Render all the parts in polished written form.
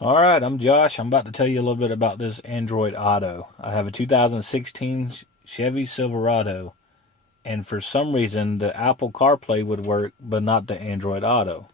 Alright, I'm Josh. I'm about to tell you a little bit about this Android Auto. I have a 2016 Chevy Silverado, and for some reason the Apple CarPlay would work, but not the Android Auto.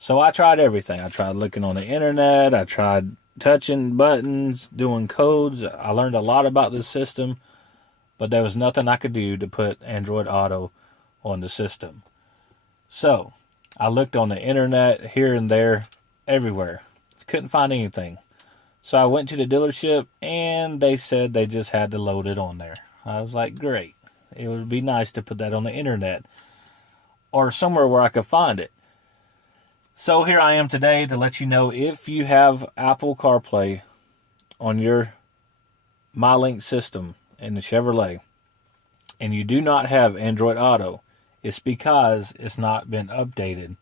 So I tried everything. I tried looking on the internet, I tried touching buttons, doing codes. I learned a lot about this system, but there was nothing I could do to put Android Auto on the system. So I looked on the internet here and there, everywhere. Couldn't find anything. So I went to the dealership and they said they just had to load it on there. I was like, great. It would be nice to put that on the internet or somewhere where I could find it. So here I am today to let you know if you have Apple CarPlay on your MyLink system in the Chevrolet and you do not have Android Auto, it's because it's not been updated.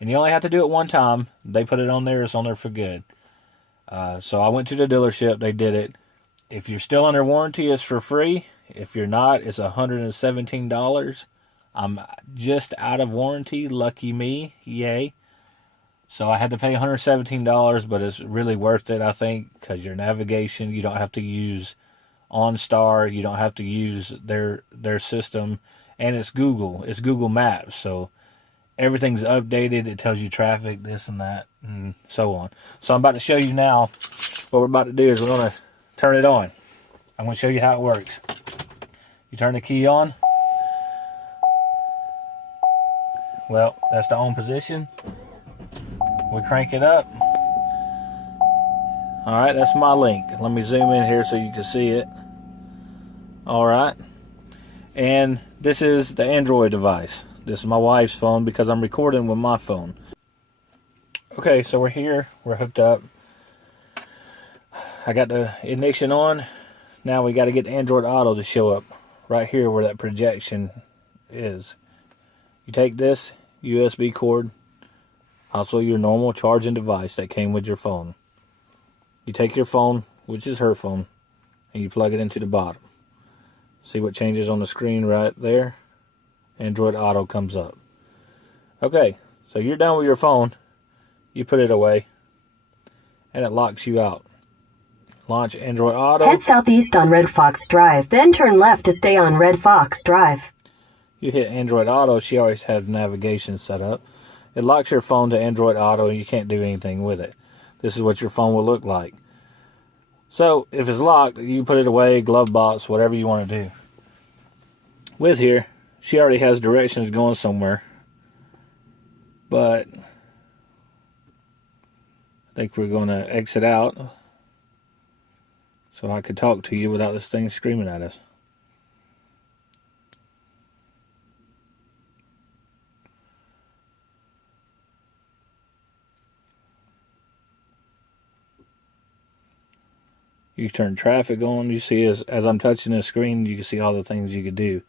And you only have to do it one time. They put it on there, it's on there for good. So I went to the dealership, they did it. If you're still under warranty, it's for free. If you're not, it's $117. I'm just out of warranty, lucky me, yay. So I had to pay $117, but it's really worth it, I think, because your navigation, you don't have to use OnStar, you don't have to use their system, and it's Google Maps, so everything's updated. It tells you traffic, this and that, and so on. So I'm about to show you now. What we're about to do is we're going to turn it on. I'm going to show you how it works. You turn the key on. Well, that's the on position. We crank it up. Alright, that's MyLink. Let me zoom in here so you can see it. Alright. And this is the Android device. This is my wife's phone because I'm recording with my phone. Okay, so we're here. We're hooked up. I got the ignition on. Now we got to get the Android Auto to show up right here where that projection is. You take this USB cord, also your normal charging device that came with your phone. You take your phone, which is her phone, and you plug it into the bottom. See what changes on the screen right there? Android Auto comes up. Okay, so you're done with your phone. You put it away, and it locks you out. Launch Android Auto. Head southeast on Red Fox Drive, then turn left to stay on Red Fox Drive. You hit Android Auto. She always has navigation set up. It locks your phone to Android Auto, and you can't do anything with it. This is what your phone will look like. So, if it's locked, you put it away, glove box, whatever you want to do. With here, she already has directions going somewhere. But I think we're going to exit out so I could talk to you without this thing screaming at us. You turn traffic on. You see as I'm touching the screen, you can see all the things you could do.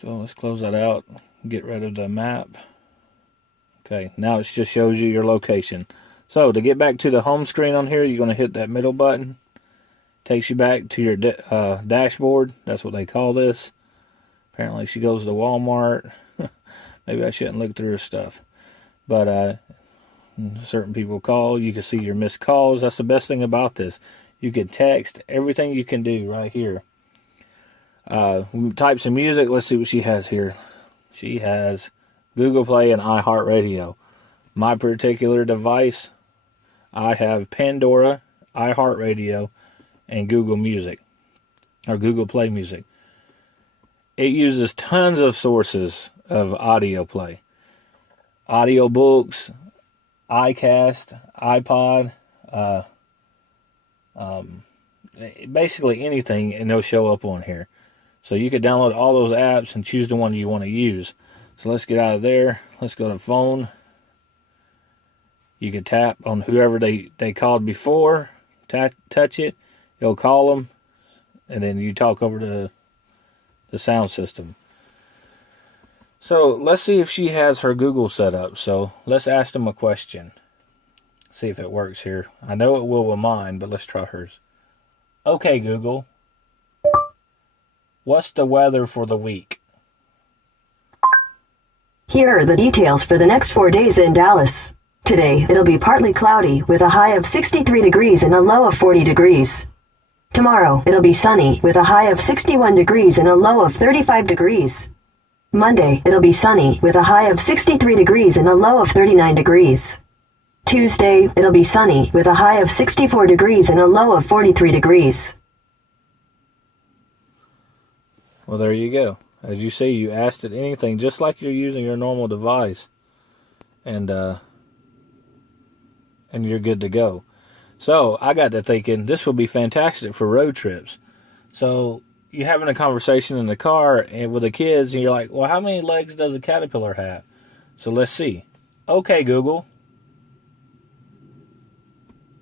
So let's close that out. Get rid of the map. Okay, now it just shows you your location. So to get back to the home screen on here, you're going to hit that middle button. Takes you back to your dashboard. That's what they call this. Apparently she goes to Walmart. Maybe I shouldn't look through her stuff. But certain people call. You can see your missed calls. That's the best thing about this. You can text. Everything you can do right here. Type some music. Let's see what she has here. She has Google Play and iHeartRadio. My particular device, I have Pandora, iHeartRadio, and Google Music, or Google Play Music. It uses tons of sources of audio play. Audio books, iCast, iPod, basically anything, and they'll show up on here. So you could download all those apps and choose the one you want to use. So let's get out of there. Let's go to phone. You can tap on whoever they called before. Touch it. It'll call them. And then you talk over the sound system. So let's see if she has her Google set up. So let's ask them a question. See if it works here. I know it will with mine, but let's try hers. Okay, Google. What's the weather for the week? Here are the details for the next 4 days in Dallas. Today, it'll be partly cloudy with a high of 63 degrees and a low of 40 degrees. Tomorrow, it'll be sunny with a high of 61 degrees and a low of 35 degrees. Monday, it'll be sunny with a high of 63 degrees and a low of 39 degrees. Tuesday, it'll be sunny with a high of 64 degrees and a low of 43 degrees. Well, there you go. As you see, you asked it anything just like you're using your normal device. And you're good to go. So I got to thinking this would be fantastic for road trips. So you're having a conversation in the car and with the kids, and you're like, well, how many legs does a caterpillar have? So let's see. Okay, Google.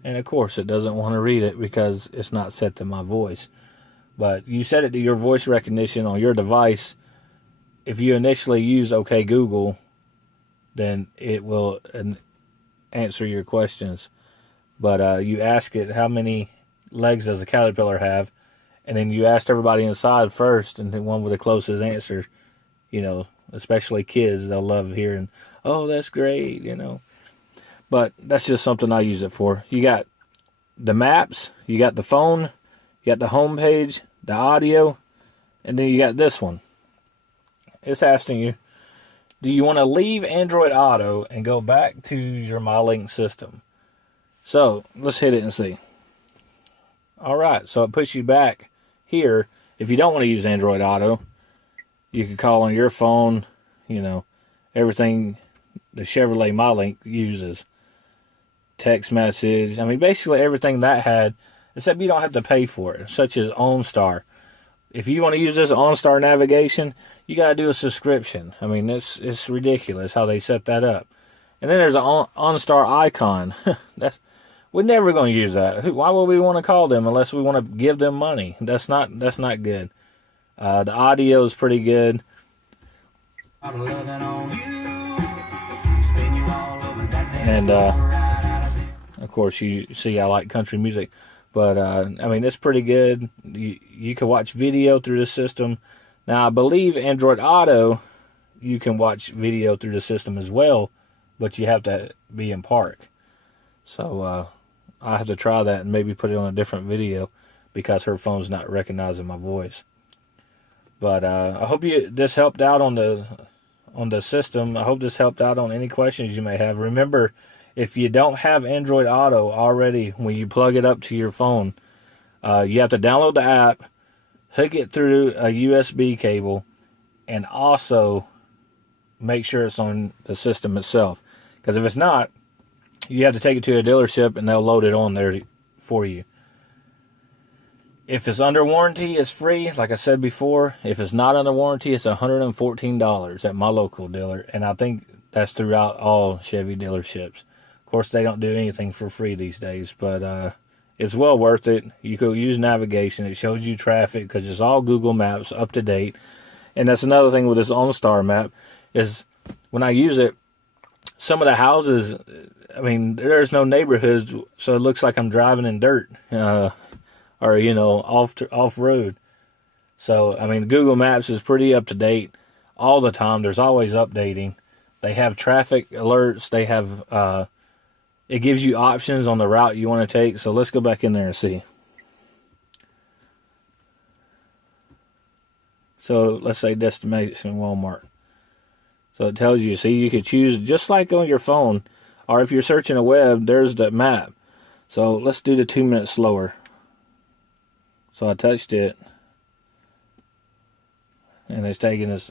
And of course, it doesn't want to read it because it's not set to my voice. But you set it to your voice recognition on your device. If you initially use OK Google, then it will answer your questions. But you ask it, how many legs does a caterpillar have? And then you asked everybody inside first, and the one with the closest answer, especially kids, they'll love hearing, oh, that's great, But that's just something I use it for. You got the maps, you got the phone, you got the home page, the audio, and then you got this one. It's asking you, do you want to leave Android Auto and go back to your MyLink system? So let's hit it and see. All right, so it puts you back here. If you don't want to use Android Auto, you can call on your phone, everything the Chevrolet MyLink uses. Text message. I mean, basically everything that had, except you don't have to pay for it, such as OnStar. If you want to use this OnStar navigation, you got to do a subscription. I mean, it's ridiculous how they set that up. And then there's an OnStar icon. We're never going to use that. Why would we want to call them unless we want to give them money? That's not good. The audio is pretty good. And of course, you see I like country music. But, it's pretty good. You can watch video through the system. Now, I believe Android Auto, you can watch video through the system as well, but you have to be in park. So, I have to try that and maybe put it on a different video because her phone's not recognizing my voice. But, I hope this helped out on the system. I hope this helped out on any questions you may have. Remember, if you don't have Android Auto already, when you plug it up to your phone, you have to download the app, hook it through a USB cable, and also make sure it's on the system itself. Because if it's not, you have to take it to a dealership and they'll load it on there for you. If it's under warranty, it's free, like I said before. If it's not under warranty, it's $114 at my local dealer. And I think that's throughout all Chevy dealerships. Of course, they don't do anything for free these days, but it's well worth it. You could use navigation. It shows you traffic because it's all Google Maps, up to date. And that's another thing with this OnStar map is when I use it, some of the houses, there's no neighborhoods, so it looks like I'm driving in dirt or, off road. So, Google Maps is pretty up to date all the time. There's always updating. They have traffic alerts. They have... it gives you options on the route you want to take. So let's go back in there and see. So let's say destination Walmart. So it tells you, see, you could choose just like on your phone. Or if you're searching a web, there's the map. So let's do the 2 minutes slower. So I touched it. And it's taking us,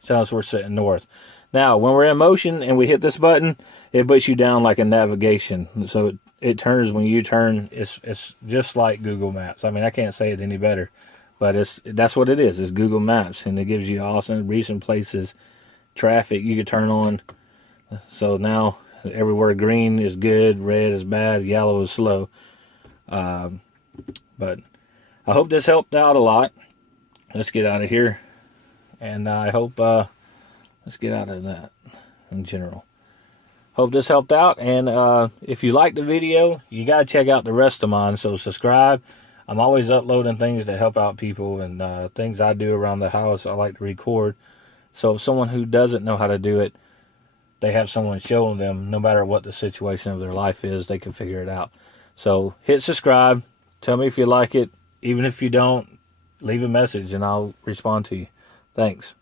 sounds we're sitting north. Now, when we're in motion and we hit this button, it puts you down like a navigation. So it turns when you turn. It's just like Google Maps. I can't say it any better, but that's what it is. It's Google Maps, and it gives you awesome recent places, traffic you can turn on. So now everywhere green is good, red is bad, yellow is slow. But I hope this helped out a lot. Let's get out of here, and I hope. Let's get out of that in general. Hope this helped out. And if you like the video, you got to check out the rest of mine. So subscribe. I'm always uploading things to help out people and things I do around the house I like to record. So if someone who doesn't know how to do it, they have someone showing them, no matter what the situation of their life is, they can figure it out. So hit subscribe. Tell me if you like it. Even if you don't, leave a message and I'll respond to you. Thanks.